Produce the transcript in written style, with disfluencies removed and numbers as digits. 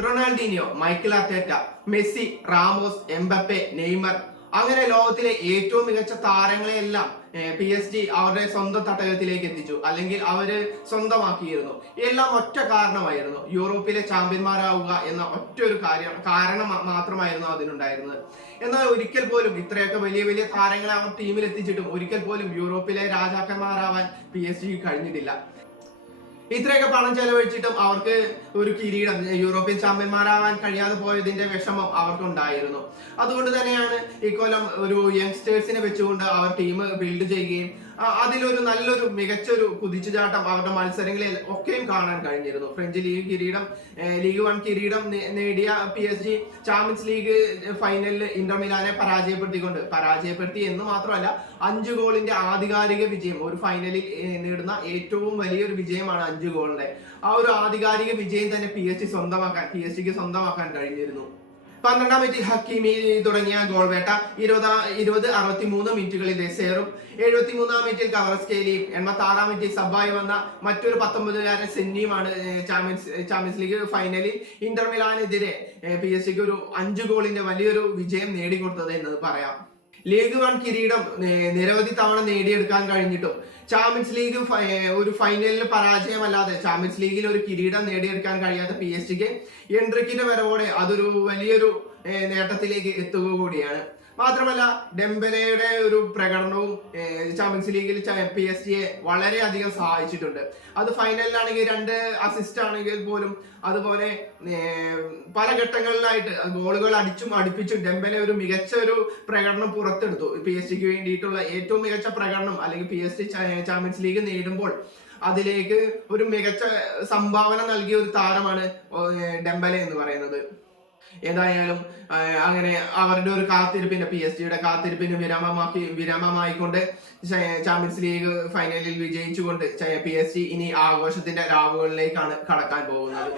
Ronaldinho, Michael Arteta, Messi, Ramos, Mbappé, Neymar അങ്ങനെ ലോകത്തിലെ ഏറ്റവും മികച്ച താരങ്ങളെയെല്ലാം PSG അവരുടെ സ്വന്തം തട്ടകത്തിലേക്ക് എത്തിച്ചു, അല്ലെങ്കിൽ അവര് സ്വന്തമാക്കിയിരുന്നു. എല്ലാം ഒറ്റ കാരണമായിരുന്നു, യൂറോപ്പിലെ ചാമ്പ്യന്മാരാവുക എന്ന ഒറ്റ ഒരു കാരണം മാത്രമായിരുന്നു അതിനുണ്ടായിരുന്നത്. എന്നാൽ ഒരിക്കൽ പോലും ഇത്രയൊക്കെ വലിയ വലിയ താരങ്ങളെ അവർ ടീമിൽ എത്തിച്ചിട്ടും ഒരിക്കൽ പോലും യൂറോപ്പിലെ രാജാക്കന്മാരാവാൻ PSG കഴിഞ്ഞിട്ടില്ല. ഇത്രയൊക്കെ പണം ചെലവഴിച്ചിട്ടും അവർക്ക് ഒരു കിരീടം, യൂറോപ്യൻ ചാമ്പ്യന്മാരാവാൻ കഴിയാതെ പോയതിന്റെ വിഷമം അവർക്ക് ഉണ്ടായിരുന്നു. അതുകൊണ്ട് തന്നെയാണ് ഇക്കൊല്ലം ഒരു യങ്സ്റ്റേഴ്സിനെ വെച്ചുകൊണ്ട് അവർ ടീം ബിൽഡ് ചെയ്യുകയും അതിലൊരു നല്ലൊരു മികച്ചൊരു കുതിച്ചുചാട്ടം അവരുടെ മത്സരങ്ങളിൽ ഒക്കെയും കാണാൻ കഴിഞ്ഞിരുന്നു. ഫ്രഞ്ച് ലീഗ് കിരീടം, ലീഗ് 1 കിരീടം നേടിയ PSG ചാമ്പ്യൻസ് ലീഗ് ഫൈനലിൽ ഇന്റർ മിലാനെ പരാജയപ്പെടുത്തി എന്ന് മാത്രമല്ല 5 ഗോളിന്റെ ആധികാരിക വിജയം, ഒരു ഫൈനലിൽ നേടുന്ന ഏറ്റവും വലിയൊരു വിജയമാണ് 5 ഗോളിന്റെ ആ ഒരു ആധികാരിക വിജയം തന്നെ PSG സ്വന്തമാക്കാൻ കഴിഞ്ഞിരുന്നു. 12-ാം മിനിറ്റിൽ ഹക്കീമി തുടങ്ങിയ ഗോൾ വേട്ട, 63 മിനിറ്റുകളിൽ ദെസേറും, 73-ാം മിനിറ്റിൽ കവറസ്കേലിയും, 86-ാം മിനിറ്റിൽ സബ്ബായി വന്ന മറ്റൊരു 19-കാരൻ സെന്നിയുമാണ് ചാമ്പ്യൻസ് ലീഗ് ഫൈനലിൽ ഇന്റർ മിലാനെതിരെ PSG ഒരു 5 ഗോളിന്റെ വലിയൊരു വിജയം നേടിക്കൊടുത്തത് എന്ന് പറയാം. ലീഗ് 1 കിരീടം നിരവധി തവണ നേടിയെടുക്കാൻ കഴിഞ്ഞിട്ടും ചാമ്പ്യൻസ് ലീഗ് ഒരു ഫൈനലിൽ പരാജയമല്ലാതെ ചാമ്പ്യൻസ് ലീഗിൽ ഒരു കിരീടം നേടിയെടുക്കാൻ കഴിയാത്ത PSG എൻട്രിക്കിന്റെ വരവോടെ അതൊരു വലിയൊരു നേട്ടത്തിലേക്ക് എത്തുക കൂടിയാണ്. മാത്രമല്ല ഡെംബലയുടെ ഒരു പ്രകടനവും ചാമ്പ്യൻസ് ലീഗിൽ PSG വളരെയധികം സഹായിച്ചിട്ടുണ്ട്. അത് ഫൈനലിലാണെങ്കിൽ 2 അസിസ്റ്റ് ആണെങ്കിൽ പോലും, അതുപോലെ പല ഘട്ടങ്ങളിലായിട്ട് ഗോളുകൾ അടുപ്പിച്ചും ഡെംബലെ ഒരു മികച്ച ഒരു പ്രകടനം പുറത്തെടുത്തു. PSG വേണ്ടിയിട്ടുള്ള ഏറ്റവും മികച്ച പ്രകടനം, അല്ലെങ്കിൽ PSG ചാമ്പ്യൻസ് ലീഗ് നേടുമ്പോൾ അതിലേക്ക് ഒരു മികച്ച സംഭാവന നൽകിയ ഒരു താരമാണ് ഡെംബലെ എന്ന് പറയുന്നത്. ഏതായാലും അങ്ങനെ അവരുടെ ഒരു കാത്തിരിപ്പിന്റെ, PSG-യുടെ കാത്തിരിപ്പിന് വിരാമമായിക്കൊണ്ട് ചാമ്പ്യൻസ് ലീഗ് ഫൈനലിൽ വിജയിച്ചുകൊണ്ട് PSG ഇനി ആഘോഷത്തിന്റെ രാവുകളിലേക്കാണ് കടക്കാൻ പോകുന്നത്.